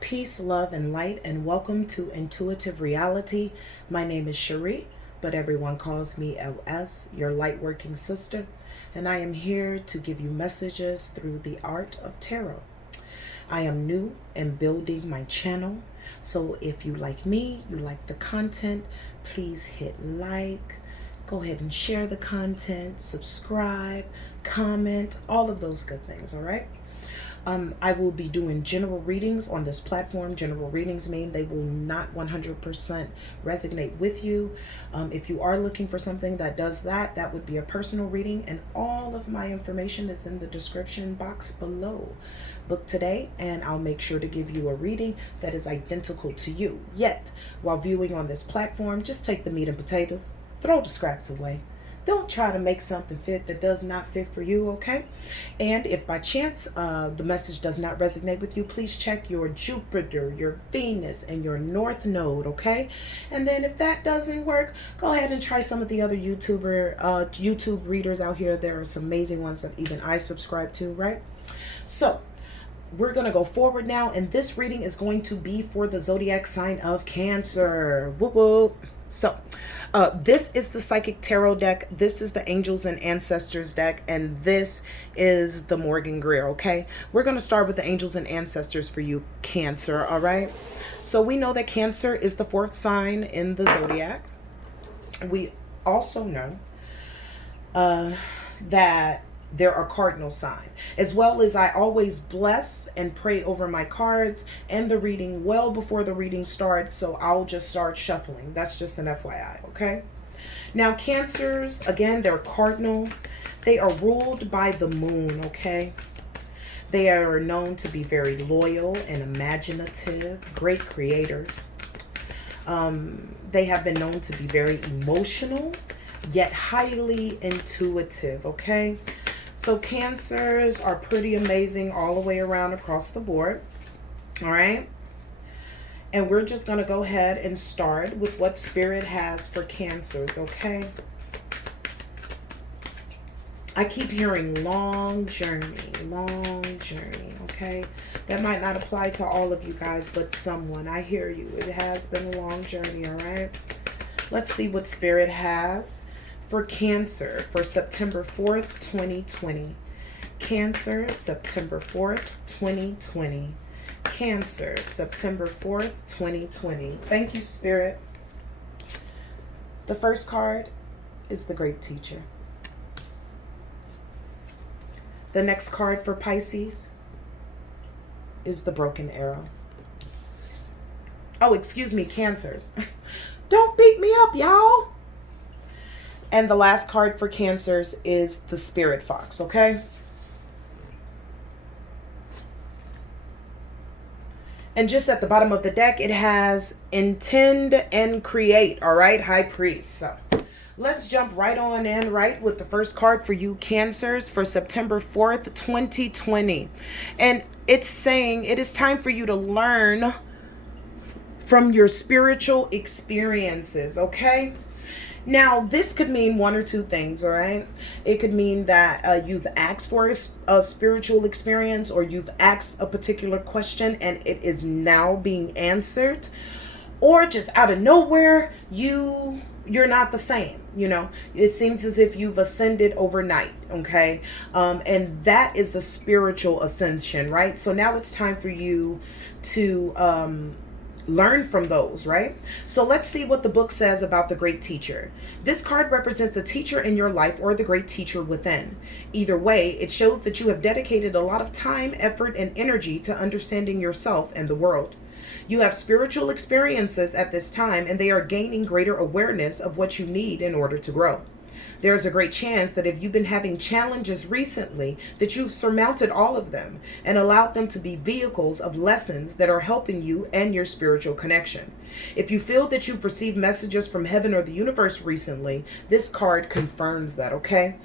Peace, love, and light, and welcome to Intuitive Reality. My name is Cherie, but everyone calls me LS, your Lightworking Sister, and I am here to give you messages through the art of tarot. I am new and building my channel, so if you like me, you like the content, please hit like, go ahead and share the content, subscribe, comment, all of those good things, all right? I will be doing general readings on this platform. General readings mean they will not 100% resonate with you. If you are looking for something that does that, that would be a personal reading, and all of my information is in the description box below. Book today and I'll make sure to give you a reading that is identical to you. Yet, while viewing on this platform, just take the meat and potatoes, throw the scraps away. Don't try to make something fit that does not fit for you, okay? And if by chance the message does not resonate with you, please check your Jupiter, your Venus, and your North Node, okay? And then if that doesn't work, go ahead and try some of the other YouTube readers out here. There are some amazing ones that even I subscribe to, right? So we're going to go forward now, and this reading is going to be for the zodiac sign of Cancer. Whoop, whoop. So this is the Psychic Tarot deck. This is the Angels and Ancestors deck. And this is the Morgan Greer, okay? We're going to start with the Angels and Ancestors for you, Cancer, all right? So we know that Cancer is the fourth sign in the zodiac. We also know that there are cardinal signs, as well as I always bless and pray over my cards and the reading well before the reading starts, so I'll just start shuffling. That's just an FYI, okay? Now, Cancers, again, they're cardinal. They are ruled by the moon, okay? They are known to be very loyal and imaginative, great creators. They have been known to be very emotional, yet highly intuitive, okay? So Cancers are pretty amazing all the way around across the board, all right? And we're just going to go ahead and start with what Spirit has for Cancers, okay? I keep hearing long journey, okay? That might not apply to all of you guys, but someone. I hear you. It has been a long journey, all right? Let's see what Spirit has for Cancer for September 4th, 2020. Cancer, September 4th, 2020. Cancer, September 4th, 2020. Thank you, Spirit. The first card is the Great Teacher. The next card for Pisces is the Broken Arrow. Oh, excuse me, Cancers. Don't beat me up, y'all. And the last card for Cancers is the Spirit Fox, okay? And just at the bottom of the deck, it has intend and create, all right? High Priest. So let's jump right on in, right, with the first card for you, Cancers, for September 4th, 2020. And it's saying it is time for you to learn from your spiritual experiences, okay? Now, this could mean one or two things, all right? It could mean that you've asked for a spiritual experience, or you've asked a particular question and it is now being answered, or just out of nowhere, you're not the same, you know? It seems as if you've ascended overnight, okay? And that is a spiritual ascension, right? So now it's time for you to learn from those, right? So let's see what the book says about the Great Teacher. This card represents a teacher in your life or the great teacher within. Either way, it shows that you have dedicated a lot of time, effort, and energy to understanding yourself and the world. You have spiritual experiences at this time, and they are gaining greater awareness of what you need in order to grow. There is a great chance that if you've been having challenges recently, that you've surmounted all of them and allowed them to be vehicles of lessons that are helping you and your spiritual connection. If you feel that you've received messages from heaven or the universe recently, this card confirms that, okay?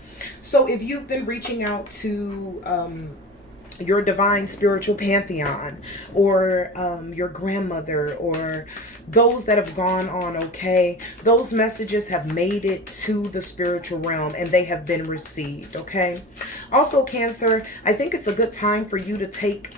So if you've been reaching out to your divine spiritual pantheon, or your grandmother, or those that have gone on, okay, those messages have made it to the spiritual realm and they have been received, okay? Also, Cancer, I think it's a good time for you to take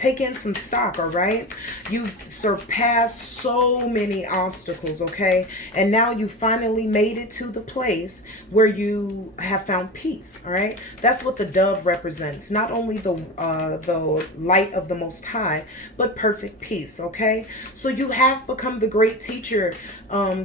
take in some stock, all right? You've surpassed so many obstacles, okay? And now you finally made it to the place where you have found peace, all right? That's what the dove represents. Not only the light of the Most High, but perfect peace, okay? So you have become the great teacher,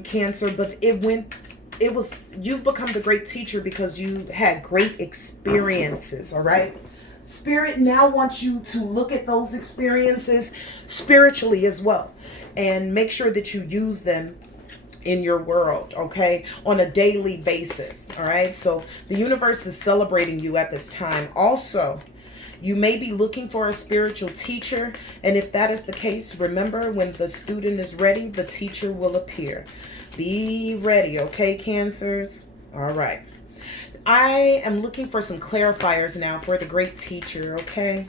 Cancer, but you've become the great teacher because you had great experiences, all right? Spirit now wants you to look at those experiences spiritually as well and make sure that you use them in your world, okay, on a daily basis, all right? So the universe is celebrating you at this time. Also, you may be looking for a spiritual teacher, and if that is the case, remember, when the student is ready, the teacher will appear. Be ready, okay, Cancers? All right. I am looking for some clarifiers now for the great teacher, okay?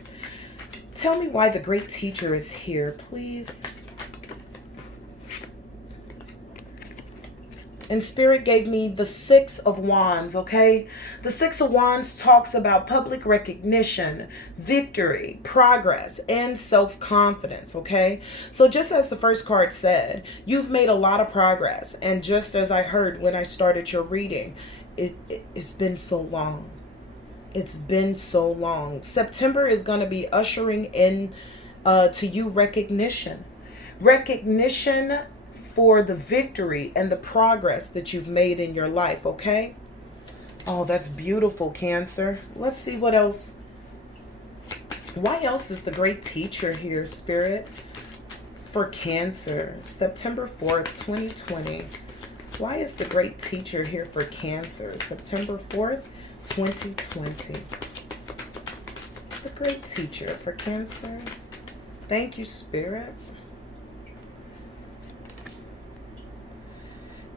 Tell me why the great teacher is here, please. And Spirit gave me the Six of Wands, okay? The Six of Wands talks about public recognition, victory, progress, and self-confidence, okay? So just as the first card said, you've made a lot of progress. And just as I heard when I started your reading, it's been so long. It's been so long. September is going to be ushering in to you recognition. Recognition for the victory and the progress that you've made in your life, okay? Oh, that's beautiful, Cancer. Let's see what else. Why else is the great teacher here, Spirit? For Cancer, September 4th, 2020. Why is the great teacher here for Cancer? September 4th, 2020. The great teacher for Cancer. Thank you, Spirit.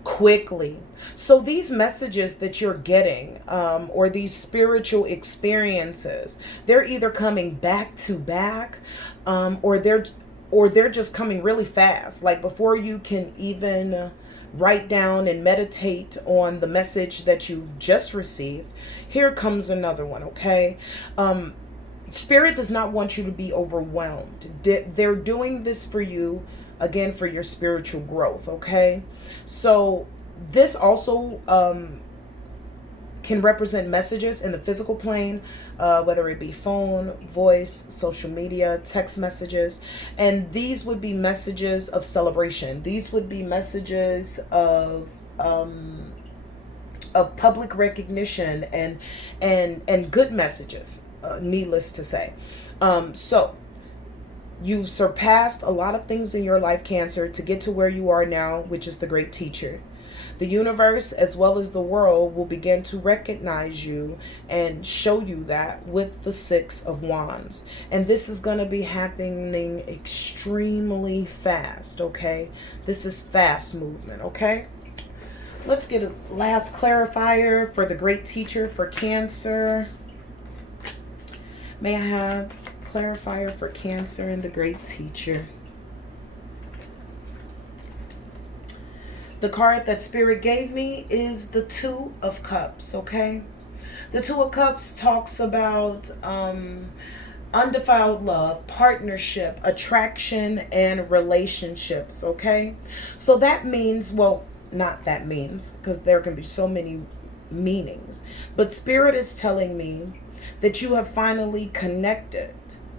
Quickly. So these messages that you're getting, or these spiritual experiences, they're either coming back to back, or they're just coming really fast. Like before you can even write down and meditate on the message that you've just received, here comes another one, okay? Spirit does not want you to be overwhelmed. They're doing this for you, again, for your spiritual growth, okay? So this also can represent messages in the physical plane, whether it be phone, voice, social media, text messages. And these would be messages of celebration. These would be messages of public recognition and good messages, needless to say. So you've surpassed a lot of things in your life, Cancer, to get to where you are now, which is the great teacher. The universe, as well as the world, will begin to recognize you and show you that with the Six of Wands. And this is going to be happening extremely fast, okay? This is fast movement, okay? Let's get a last clarifier for the great teacher for Cancer. May I have clarifier for Cancer and the great teacher? The card that Spirit gave me is the Two of Cups, okay? The Two of Cups talks about undefiled love, partnership, attraction, and relationships, okay? So that means, well, not that means, because there can be so many meanings. But Spirit is telling me that you have finally connected,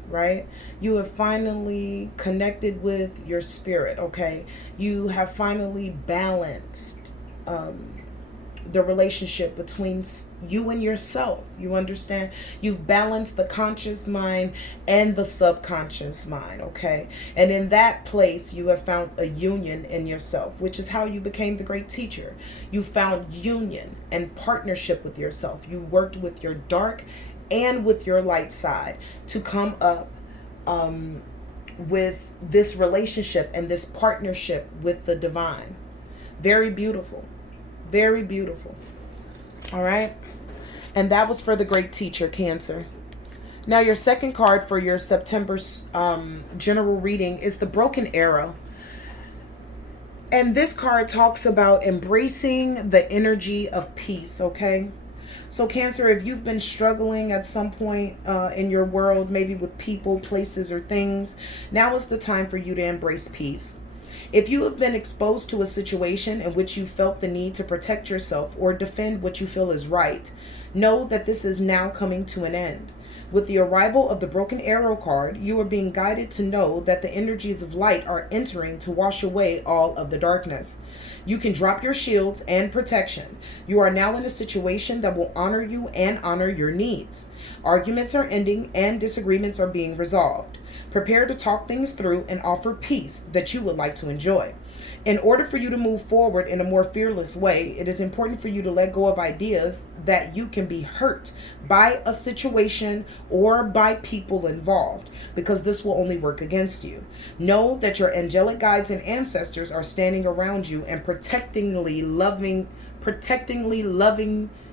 right? You have finally connected with your spirit, okay? You have finally balanced the relationship between you and yourself. You understand? You've balanced the conscious mind and the subconscious mind, okay? And in that place, you have found a union in yourself, which is how you became the great teacher. You found union and partnership with yourself. You worked with your dark and with your light side to come up with this relationship and this partnership with the divine. Very beautiful. Very beautiful. All right. And that was for the great teacher, Cancer. Now your second card for your September general reading is the Broken Arrow. And this card talks about embracing the energy of peace, okay? So Cancer, if you've been struggling at some point in your world, maybe with people, places, or things, now is the time for you to embrace peace. If you have been exposed to a situation in which you felt the need to protect yourself or defend what you feel is right, know that this is now coming to an end. With the arrival of the Broken Arrow card, you are being guided to know that the energies of light are entering to wash away all of the darkness. You can drop your shields and protection. You are now in a situation that will honor you and honor your needs. Arguments are ending and disagreements are being resolved. Prepare to talk things through and offer peace that you would like to enjoy. In order for you to move forward in a more fearless way, it is important for you to let go of ideas that you can be hurt by a situation or by people involved, because this will only work against you. Know that your angelic guides and ancestors are standing around you and protectingly loving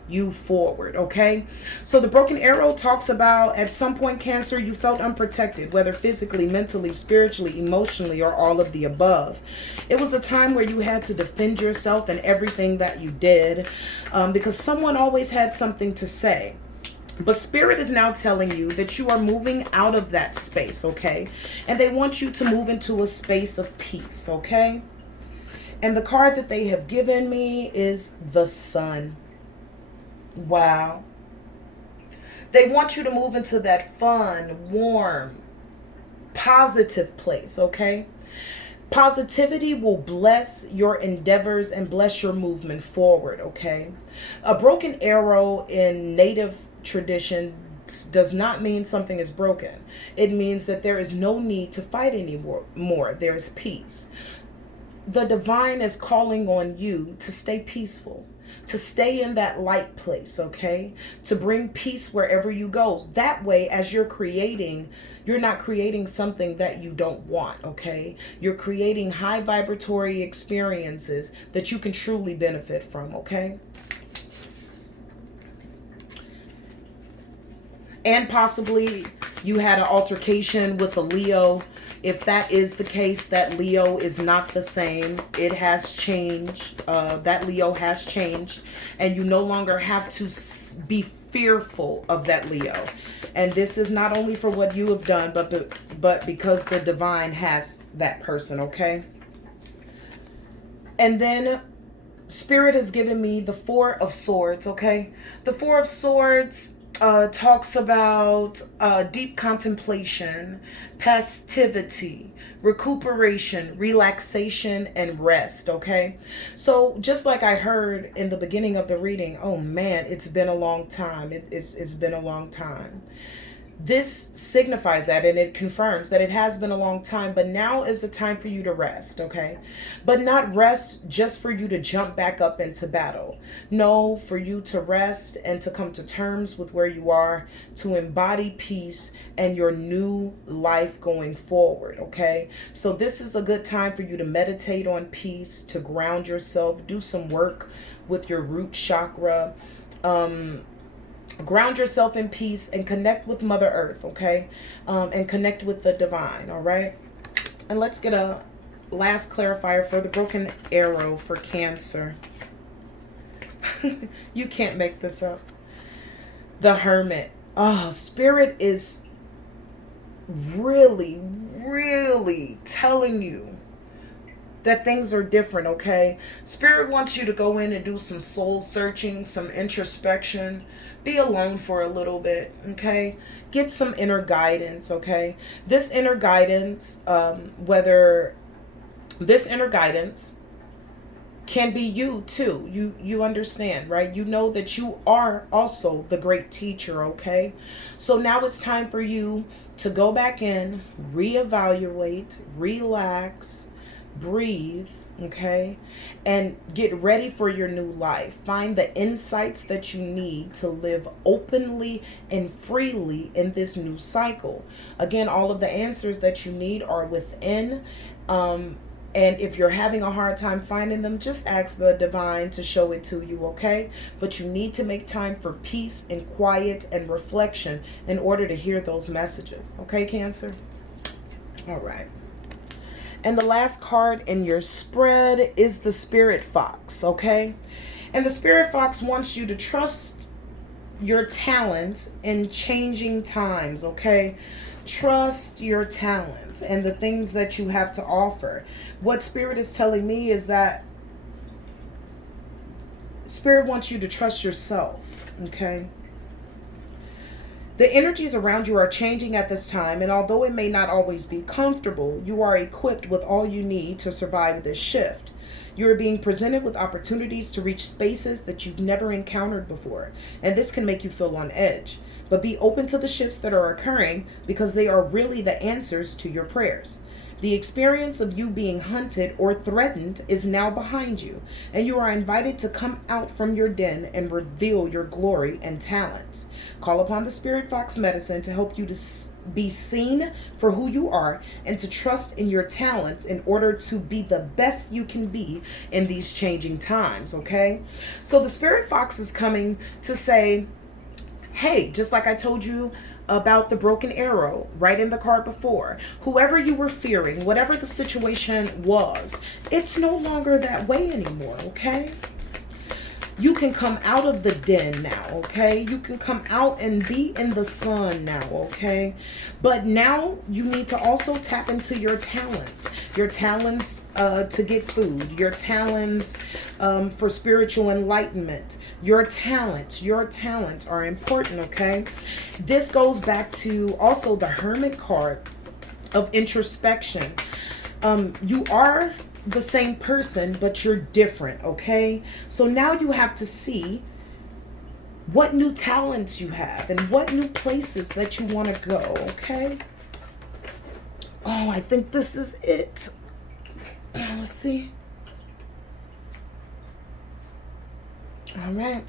you forward. Okay, so the Broken Arrow talks about at some point, Cancer, you felt unprotected, whether physically, mentally, spiritually, emotionally, or all of the above. It was a time where you had to defend yourself and everything that you did, because someone always had something to say. But Spirit is now telling you that you are moving out of that space, okay? And they want you to move into a space of peace, okay? And the card that they have given me is the Sun. Wow. They want you to move into that fun, warm, positive place, okay? Positivity will bless your endeavors and bless your movement forward, okay? A broken arrow in native tradition does not mean something is broken. It means that there is no need to fight anymore. There is peace. The divine is calling on you to stay peaceful, to stay in that light place, okay? To bring peace wherever you go. That way, as you're creating, you're not creating something that you don't want, okay? You're creating high vibratory experiences that you can truly benefit from, okay? And possibly you had an altercation with a Leo. If that is the case, that Leo is not the same. It has changed. That Leo has changed. And you no longer have to be fearful of that Leo. And this is not only for what you have done, but because the divine has that person, okay? And then Spirit has given me the Four of Swords, okay? The Four of Swords talks about deep contemplation, passivity, recuperation, relaxation, and rest, okay? So just like I heard in the beginning of the reading, oh man, it's been a long time. It's been a long time. This signifies that, and it confirms that it has been a long time, but now is the time for you to rest, okay? But not rest just for you to jump back up into battle. No, for you to rest and to come to terms with where you are, to embody peace and your new life going forward, okay? So this is a good time for you to meditate on peace, to ground yourself, do some work with your root chakra, ground yourself in peace and connect with Mother Earth, okay? And connect with the divine, all right? And let's get a last clarifier for the Broken Arrow for Cancer. You can't make this up. The Hermit. Oh, Spirit is really, really telling you that things are different, okay? Spirit wants you to go in and do some soul searching, some introspection. Be alone for a little bit, okay? Get some inner guidance, okay? This inner guidance, this inner guidance can be you too. You understand, right? You know that you are also the great teacher, okay? So now it's time for you to go back in, reevaluate, relax, breathe, okay, and get ready for your new life. Find the insights that you need to live openly and freely in this new cycle. Again, all of the answers that you need are within. And if you're having a hard time finding them, just ask the divine to show it to you, okay? But you need to make time for peace and quiet and reflection in order to hear those messages, okay, Cancer? All right. And the last card in your spread is the Spirit Fox, okay? And the Spirit Fox wants you to trust your talents in changing times, okay? Trust your talents and the things that you have to offer. What Spirit is telling me is that Spirit wants you to trust yourself, okay? The energies around you are changing at this time, and although it may not always be comfortable, you are equipped with all you need to survive this shift. You are being presented with opportunities to reach spaces that you've never encountered before, and this can make you feel on edge. But be open to the shifts that are occurring because they are really the answers to your prayers. The experience of you being hunted or threatened is now behind you, and you are invited to come out from your den and reveal your glory and talents. Call upon the Spirit Fox Medicine to help you to be seen for who you are and to trust in your talents in order to be the best you can be in these changing times, okay? So the Spirit Fox is coming to say, hey, just like I told you about the broken arrow right in the card before, whoever you were fearing, whatever the situation was, it's no longer that way anymore, okay? You can come out of the den now, okay? You can come out and be in the sun now, okay? But now you need to also tap into your talents to get food, your talents for spiritual enlightenment. Your talents are important, okay? This goes back to also the Hermit card of introspection. You are the same person, but you're different, okay? So now you have to see what new talents you have and what new places that you want to go, okay? Oh, I think this is it. Let's see. All right.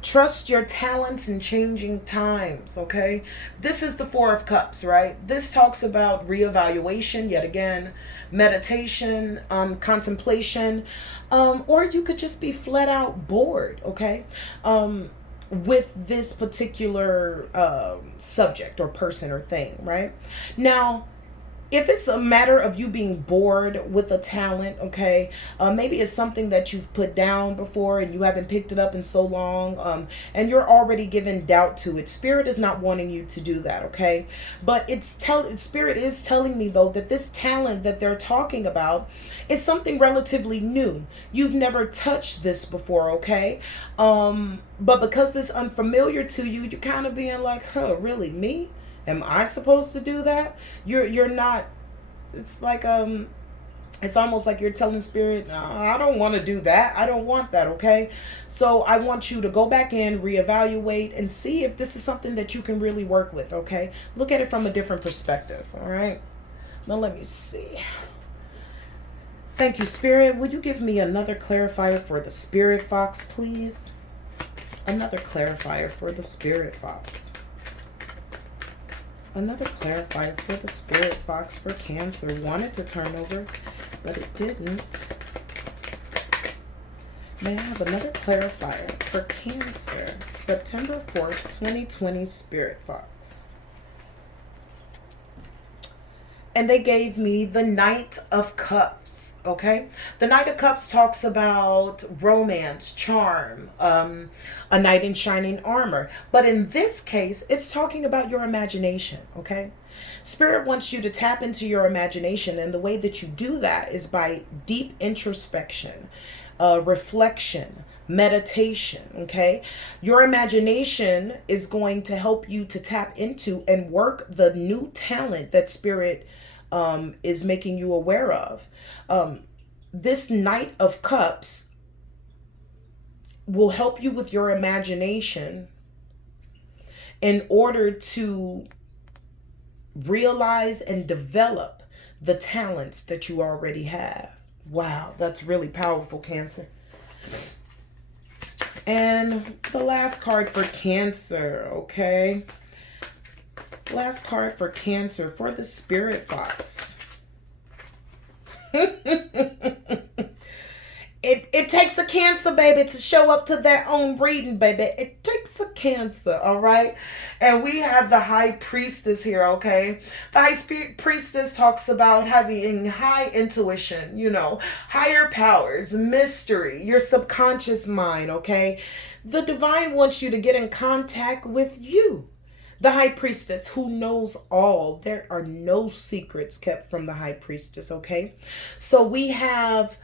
Trust your talents in changing times, okay? This is the Four of Cups, right? This talks about reevaluation, yet again, meditation, contemplation, or you could just be flat out bored, okay? With this particular subject or person or thing, right? Now, if it's a matter of you being bored with a talent, okay, maybe it's something that you've put down before and you haven't picked it up in so long, and you're already giving doubt to it. Spirit is not wanting you to do that, okay? But Spirit is telling me, though, that this talent that they're talking about is something relatively new. You've never touched this before, okay? But because it's unfamiliar to you, you're kind of being like, huh, really, me? Am I supposed to do that? You're not. It's like it's almost like you're telling Spirit, no, I don't want to do that. I don't want that, okay? So I want you to go back in, reevaluate, and see if this is something that you can really work with, okay? Look at it from a different perspective, all right? Now let me see. Thank you, Spirit. Would you give me another clarifier for the Spirit Fox, please? Another clarifier for the Spirit Fox. Another clarifier for the Spirit Fox for Cancer. Wanted to turn over, but it didn't. May I have another clarifier for Cancer? September 4th, 2020, Spirit Fox. And they gave me the Knight of Cups, okay? The Knight of Cups talks about romance, charm, a knight in shining armor. But in this case, it's talking about your imagination, okay? Spirit wants you to tap into your imagination, and the way that you do that is by deep introspection, reflection, meditation, okay? Your imagination is going to help you to tap into and work the new talent that Spirit is making you aware of. This Knight of Cups will help you with your imagination in order to realize and develop the talents that you already have. Wow, that's really powerful, Cancer. And the last card for Cancer, okay? Last card for Cancer for the Spirit Fox. It takes a Cancer, baby, to show up to their own reading, baby. It takes a Cancer, all right? And we have the High Priestess here, okay? The High Priestess talks about having high intuition, higher powers, mystery, your subconscious mind, okay? The divine wants you to get in contact with you. The High Priestess, who knows all. There are no secrets kept from the High Priestess, okay? So we have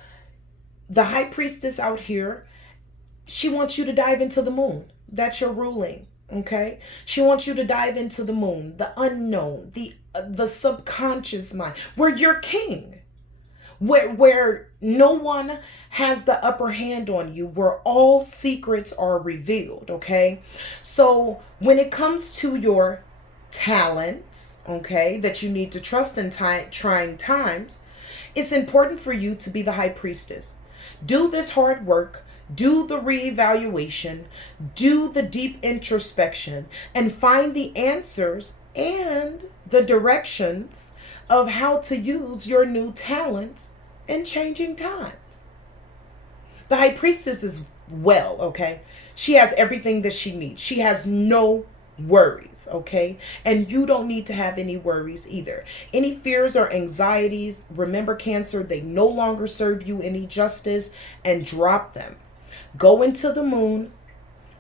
the High Priestess out here. She wants you to dive into the moon. That's your ruling, okay? She wants you to dive into the moon, the unknown, the subconscious mind, where you're king. Where no one has the upper hand on you, where all secrets are revealed, okay? So when it comes to your talents, okay, that you need to trust in trying times, it's important for you to be the High Priestess. Do this hard work, do the reevaluation, do the deep introspection, and find the answers and the directions of how to use your new talents in changing times. The High Priestess is well, okay? She has everything that she needs. She has no worries, okay? And you don't need to have any worries either. Any fears or anxieties, remember, Cancer, they no longer serve you any justice, and drop them. Go into the moon,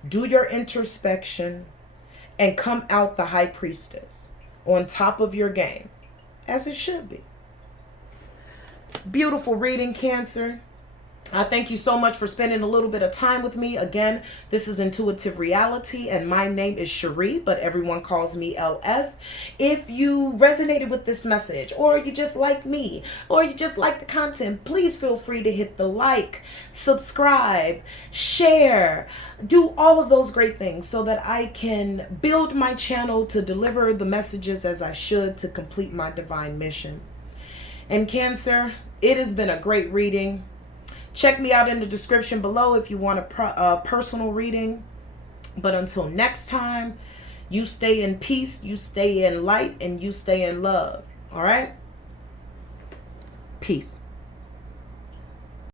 do your introspection, and come out the High Priestess on top of your game, as it should be. Beautiful reading, Cancer. I thank you so much for spending a little bit of time with me. Again, this is Intuitive Reality, and my name is Cherie, but everyone calls me LS. If you resonated with this message, or you just like me, or you just like the content, please feel free to hit the like, subscribe, share, do all of those great things so that I can build my channel to deliver the messages as I should to complete my divine mission. And Cancer, it has been a great reading. Check me out in the description below if you want a personal reading. But until next time, you stay in peace, you stay in light, and you stay in love. All right? Peace.